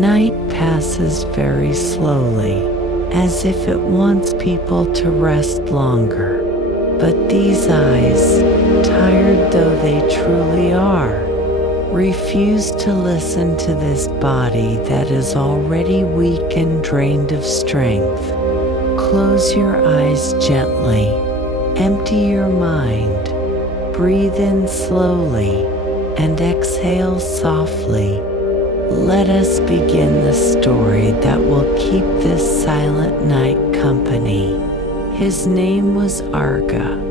Night passes very slowly, as if it wants people to rest longer. But these eyes, tired though they truly are, refuse to listen to this body that is already weak and drained of strength. Close your eyes gently, empty your mind, breathe in slowly, and exhale softly. Let us begin the story that will keep this silent night company. His name was Arga.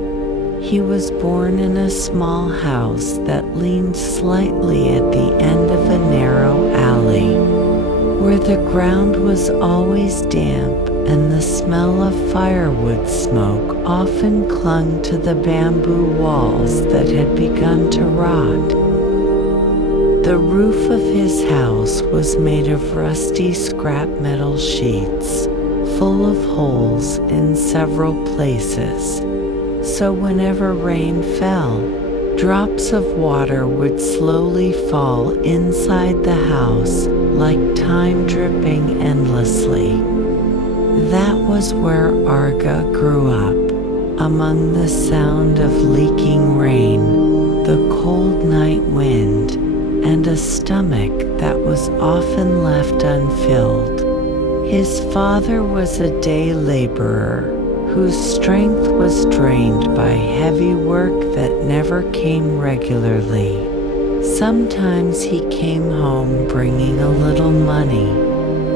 He was born in a small house that leaned slightly at the end of a narrow alley, where the ground was always damp and the smell of firewood smoke often clung to the bamboo walls that had begun to rot. The roof of his house was made of rusty scrap metal sheets, full of holes in several places. So whenever rain fell, drops of water would slowly fall inside the house like time dripping endlessly. That was where Arga grew up, among the sound of leaking rain, the cold night wind, and a stomach that was often left unfilled. His father was a day laborer whose strength was drained by heavy work that never came regularly. Sometimes he came home bringing a little money.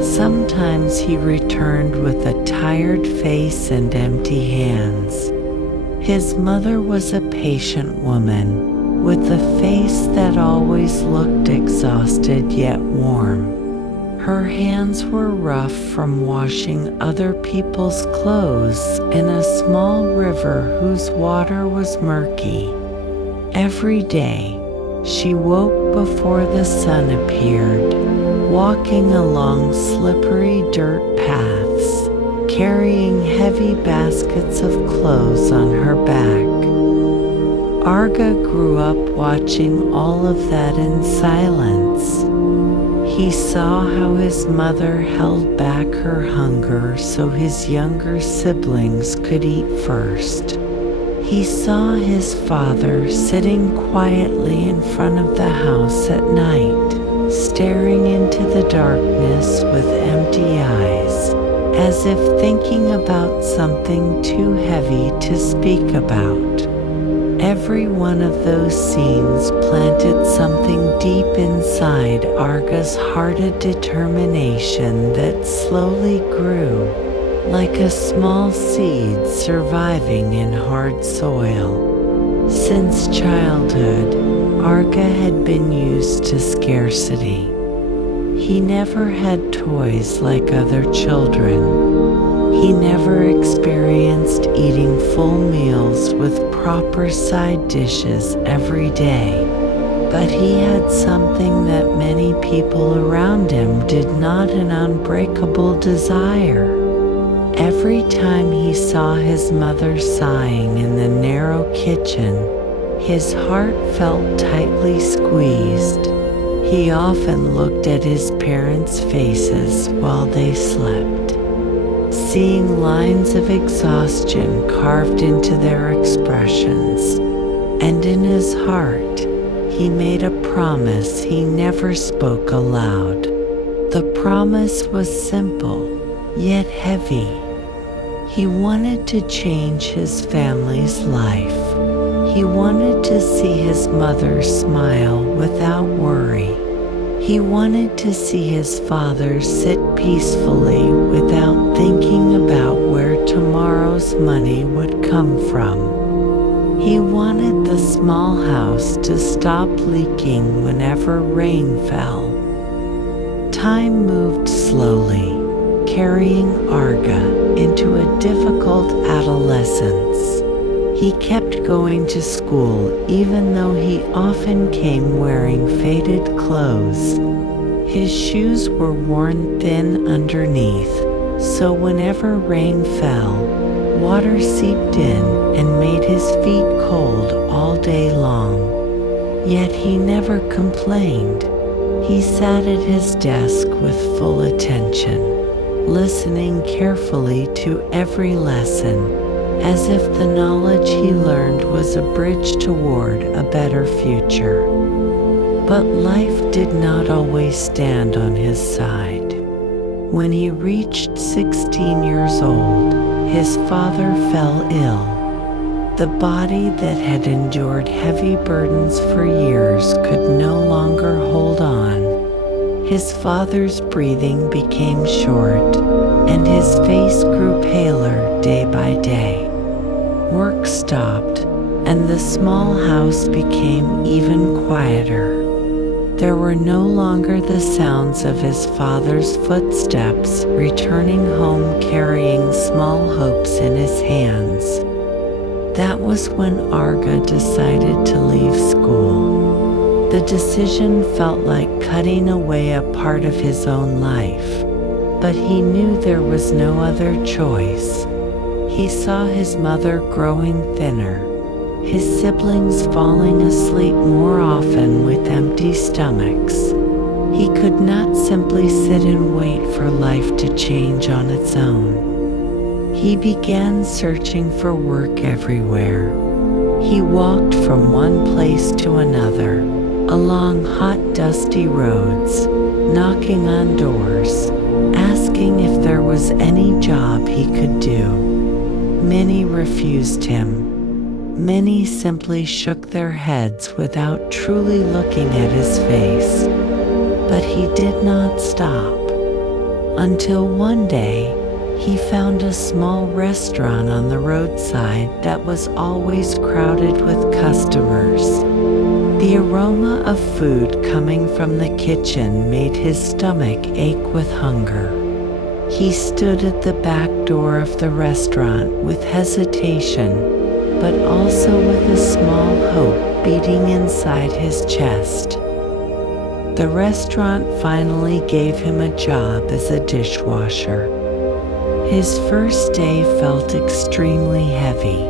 Sometimes he returned with a tired face and empty hands. His mother was a patient woman, with a face that always looked exhausted yet warm. Her hands were rough from washing other people's clothes in a small river whose water was murky. Every day, she woke before the sun appeared, walking along slippery dirt paths, carrying heavy baskets of clothes on her back. Arga grew up watching all of that in silence. He saw how his mother held back her hunger so his younger siblings could eat first. He saw his father sitting quietly in front of the house at night, staring into the darkness with empty eyes, as if thinking about something too heavy to speak about. Every one of those scenes planted something deep inside Arga's hearted determination that slowly grew, like a small seed surviving in hard soil. Since childhood, Arga had been used to scarcity. He never had toys like other children. He never experienced eating full meals with proper side dishes every day. But he had something that many people around him did not: an unbreakable desire. Every time he saw his mother sighing in the narrow kitchen, his heart felt tightly squeezed. He often looked at his parents' faces while they slept, seeing lines of exhaustion carved into their expressions. And in his heart, he made a promise he never spoke aloud. The promise was simple, yet heavy. He wanted to change his family's life. He wanted to see his mother smile without worry. He wanted to see his father sit peacefully without thinking about where tomorrow's money would come from. He wanted the small house to stop leaking whenever rain fell. Time moved slowly, carrying Arga into a difficult adolescence. He kept going to school even though he often came wearing faded clothes. His shoes were worn thin underneath, so whenever rain fell, water seeped in and made his feet cold all day long. Yet he never complained. He sat at his desk with full attention, listening carefully to every lesson, as if the knowledge he learned was a bridge toward a better future. But life did not always stand on his side. When he reached 16 years old, his father fell ill. The body that had endured heavy burdens for years could no longer hold on. His father's breathing became short, and his face grew paler day by day. Work stopped, and the small house became even quieter. There were no longer the sounds of his father's footsteps returning home carrying small hopes in his hands. That was when Arga decided to leave school. The decision felt like cutting away a part of his own life, but he knew there was no other choice. He saw his mother growing thinner, his siblings falling asleep more often with empty stomachs. He could not simply sit and wait for life to change on its own. He began searching for work everywhere. He walked from one place to another, along hot, dusty roads, knocking on doors, asking if there was any job he could do. Many refused him. Many simply shook their heads without truly looking at his face. But he did not stop. Until one day, he found a small restaurant on the roadside that was always crowded with customers. The aroma of food coming from the kitchen made his stomach ache with hunger. He stood at the back door of the restaurant with hesitation, but also with a small hope beating inside his chest. The restaurant finally gave him a job as a dishwasher. His first day felt extremely heavy.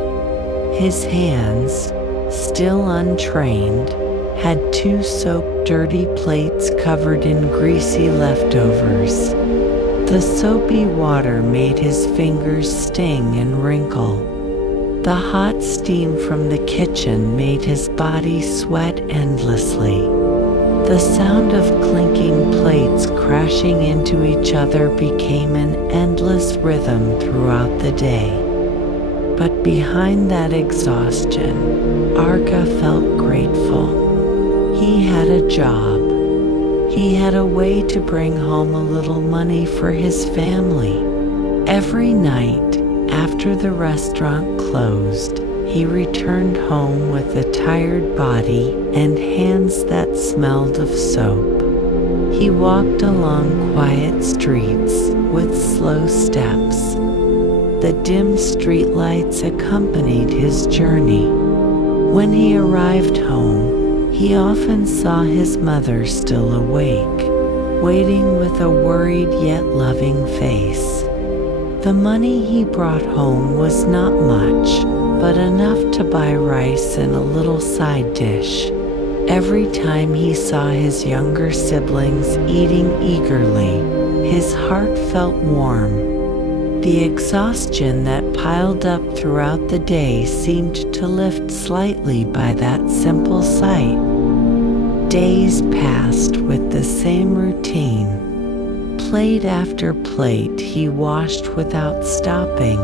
His hands, still untrained, had two soaked dirty plates covered in greasy leftovers. The soapy water made his fingers sting and wrinkle. The hot steam from the kitchen made his body sweat endlessly. The sound of clinking plates crashing into each other became an endless rhythm throughout the day. But behind that exhaustion, Arga felt grateful. He had a job. He had a way to bring home a little money for his family. Every night, after the restaurant closed, he returned home with a tired body and hands that smelled of soap. He walked along quiet streets with slow steps. The dim streetlights accompanied his journey. When he arrived home, he often saw his mother still awake, waiting with a worried yet loving face. The money he brought home was not much, but enough to buy rice and a little side dish. Every time he saw his younger siblings eating eagerly, his heart felt warm. The exhaustion that piled up throughout the day seemed to lift slightly by that simple sight. Days passed with the same routine. Plate after plate he washed without stopping.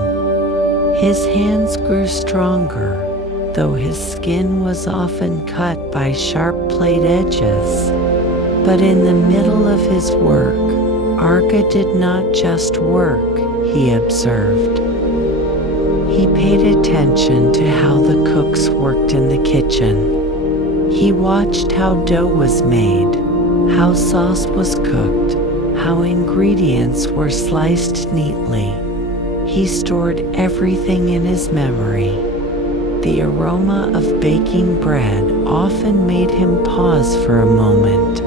His hands grew stronger, though his skin was often cut by sharp plate edges. But in the middle of his work, Arga did not just work, he observed. He paid attention to how the cooks worked in the kitchen. He watched how dough was made, how sauce was cooked, how ingredients were sliced neatly. He stored everything in his memory. The aroma of baking bread often made him pause for a moment,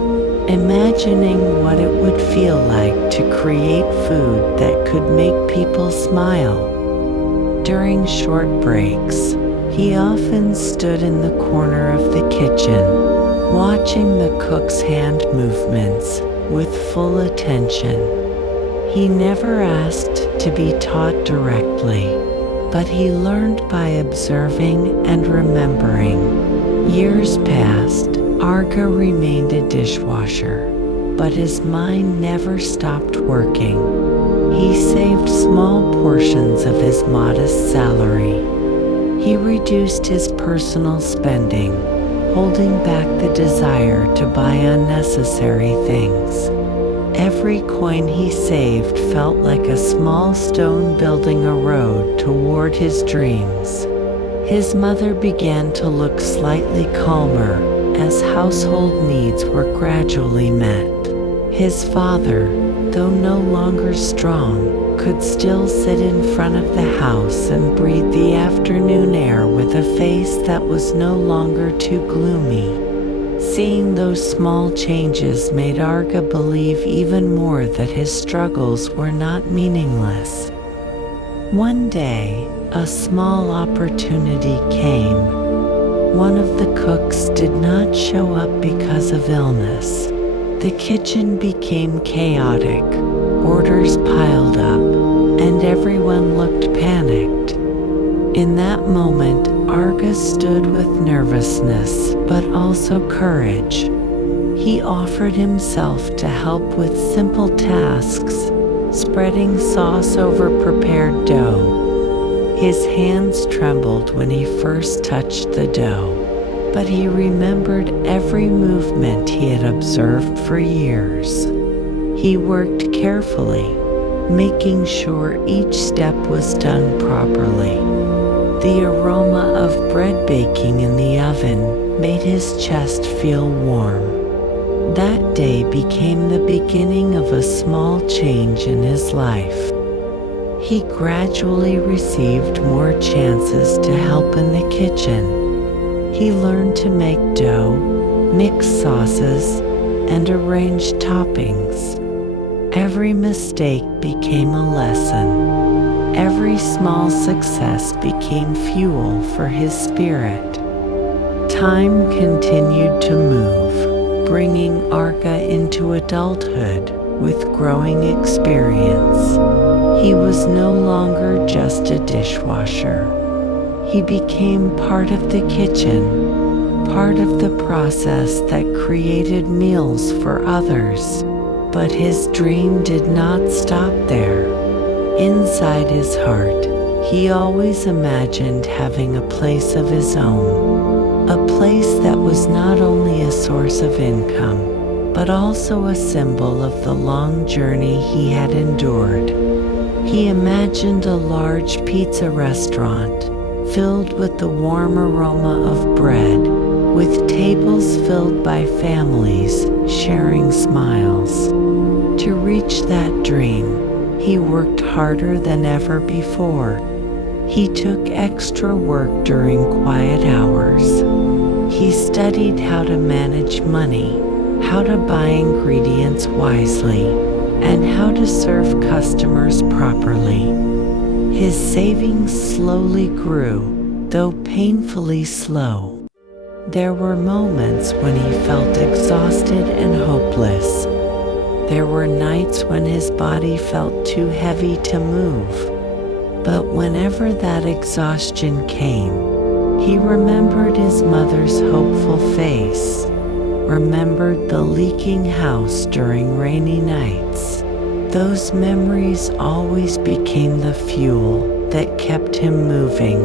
imagining what it would feel like to create food that could make people smile. During short breaks, he often stood in the corner of the kitchen, watching the cook's hand movements with full attention. He never asked to be taught directly, but he learned by observing and remembering. Years passed. Arga remained a dishwasher, but his mind never stopped working. He saved small portions of his modest salary. He reduced his personal spending, holding back the desire to buy unnecessary things. Every coin he saved felt like a small stone building a road toward his dreams. His mother began to look slightly calmer as household needs were gradually met. His father, though no longer strong, could still sit in front of the house and breathe the afternoon air with a face that was no longer too gloomy. Seeing those small changes made Arga believe even more that his struggles were not meaningless. One day, a small opportunity came. One of the cooks did not show up because of illness. The kitchen became chaotic, orders piled up, and everyone looked panicked. In that moment, Arga stood with nervousness, but also courage. He offered himself to help with simple tasks, spreading sauce over prepared dough. His hands trembled when he first touched the dough, but he remembered every movement he had observed for years. He worked carefully, making sure each step was done properly. The aroma of bread baking in the oven made his chest feel warm. That day became the beginning of a small change in his life. He gradually received more chances to help in the kitchen. He learned to make dough, mix sauces, and arrange toppings. Every mistake became a lesson. Every small success became fuel for his spirit. Time continued to move, bringing Arga into adulthood with growing experience. He was no longer just a dishwasher. He became part of the kitchen, part of the process that created meals for others. But his dream did not stop there. Inside his heart, he always imagined having a place of his own, a place that was not only a source of income, but also a symbol of the long journey he had endured. He imagined a large pizza restaurant filled with the warm aroma of bread, with tables filled by families sharing smiles. To reach that dream, he worked harder than ever before. He took extra work during quiet hours. He studied how to manage money, how to buy ingredients wisely, and how to serve customers properly. His savings slowly grew, though painfully slow. There were moments when he felt exhausted and hopeless. There were nights when his body felt too heavy to move. But whenever that exhaustion came, he remembered his mother's hopeful face, remembered the leaking house during rainy nights. Those memories always became the fuel that kept him moving.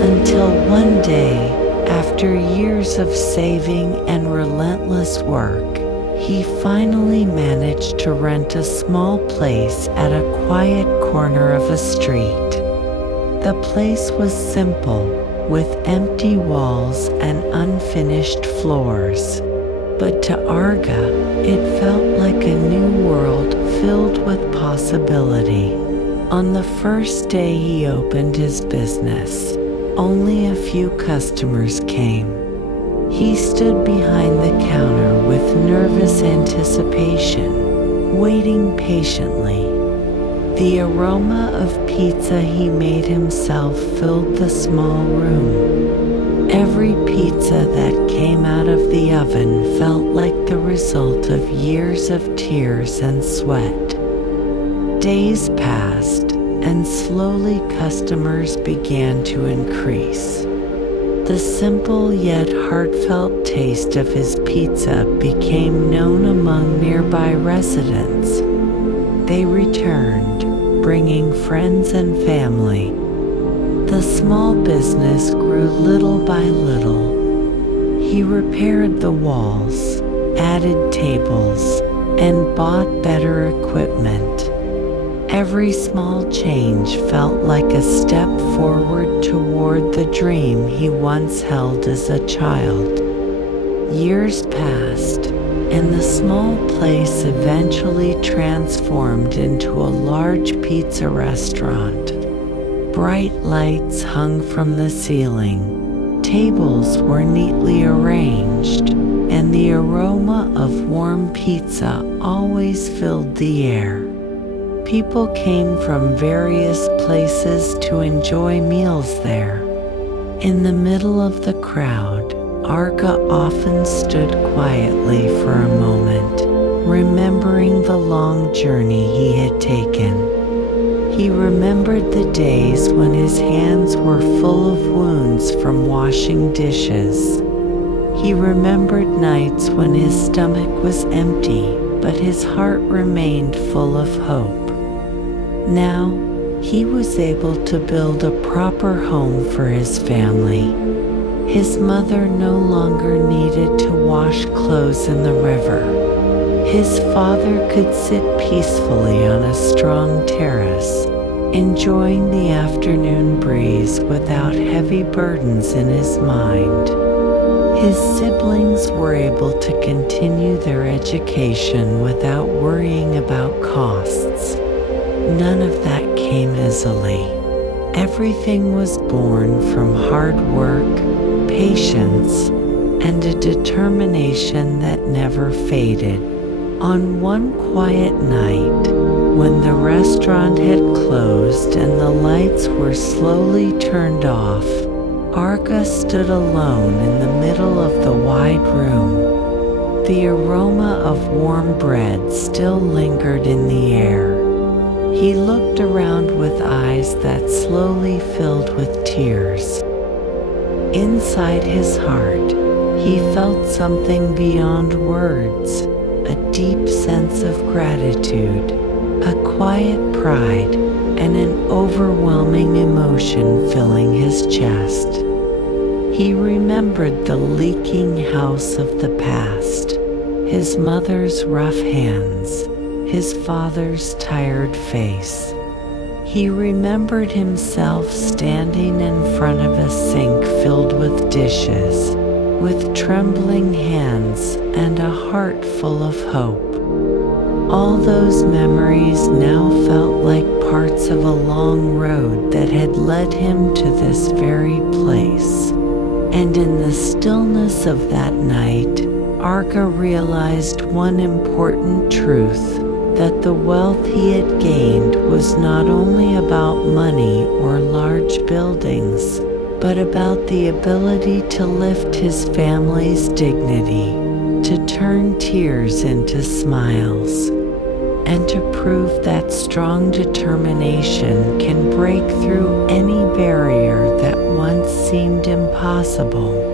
Until one day, after years of saving and relentless work, he finally managed to rent a small place at a quiet corner of a street. The place was simple, with empty walls and unfinished floors. But to Arga, it felt like a new world filled with possibility. On the first day he opened his business, only a few customers came. He stood behind the counter with nervous anticipation, waiting patiently. The aroma of pizza he made himself filled the small room. Every pizza that came out of the oven felt like the result of years of tears and sweat. Days passed, and slowly customers began to increase. The simple yet heartfelt taste of his pizza became known among nearby residents. They returned, bringing friends and family. The small business grew little by little. He repaired the walls, added tables, and bought better equipment. Every small change felt like a step forward toward the dream he once held as a child. Years passed, and the small place eventually transformed into a large pizza restaurant. Bright lights hung from the ceiling, tables were neatly arranged, and the aroma of warm pizza always filled the air. People came from various places to enjoy meals there. In the middle of the crowd, Arga often stood quietly for a moment, remembering the long journey he had taken. He remembered the days when his hands were full of wounds from washing dishes. He remembered nights when his stomach was empty, but his heart remained full of hope. Now, he was able to build a proper home for his family. His mother no longer needed to wash clothes in the river. His father could sit peacefully on a strong terrace, enjoying the afternoon breeze without heavy burdens in his mind. His siblings were able to continue their education without worrying about costs. None of that came easily. Everything was born from hard work, patience, and a determination that never faded. On one quiet night, when the restaurant had closed and the lights were slowly turned off, Arga stood alone in the middle of the wide room. The aroma of warm bread still lingered in the air. He looked around with eyes that slowly filled with tears. Inside his heart, he felt something beyond words, a deep sense of gratitude, a quiet pride, and an overwhelming emotion filling his chest. He remembered the leaking house of the past, his mother's rough hands, his father's tired face. He remembered himself standing in front of a sink filled with dishes, with trembling hands and a heart full of hope. All those memories now felt like parts of a long road that had led him to this very place. And in the stillness of that night, Arga realized one important truth, that the wealth he had gained was not only about money or large buildings, but about the ability to lift his family's dignity, to turn tears into smiles, and to prove that strong determination can break through any barrier that once seemed impossible.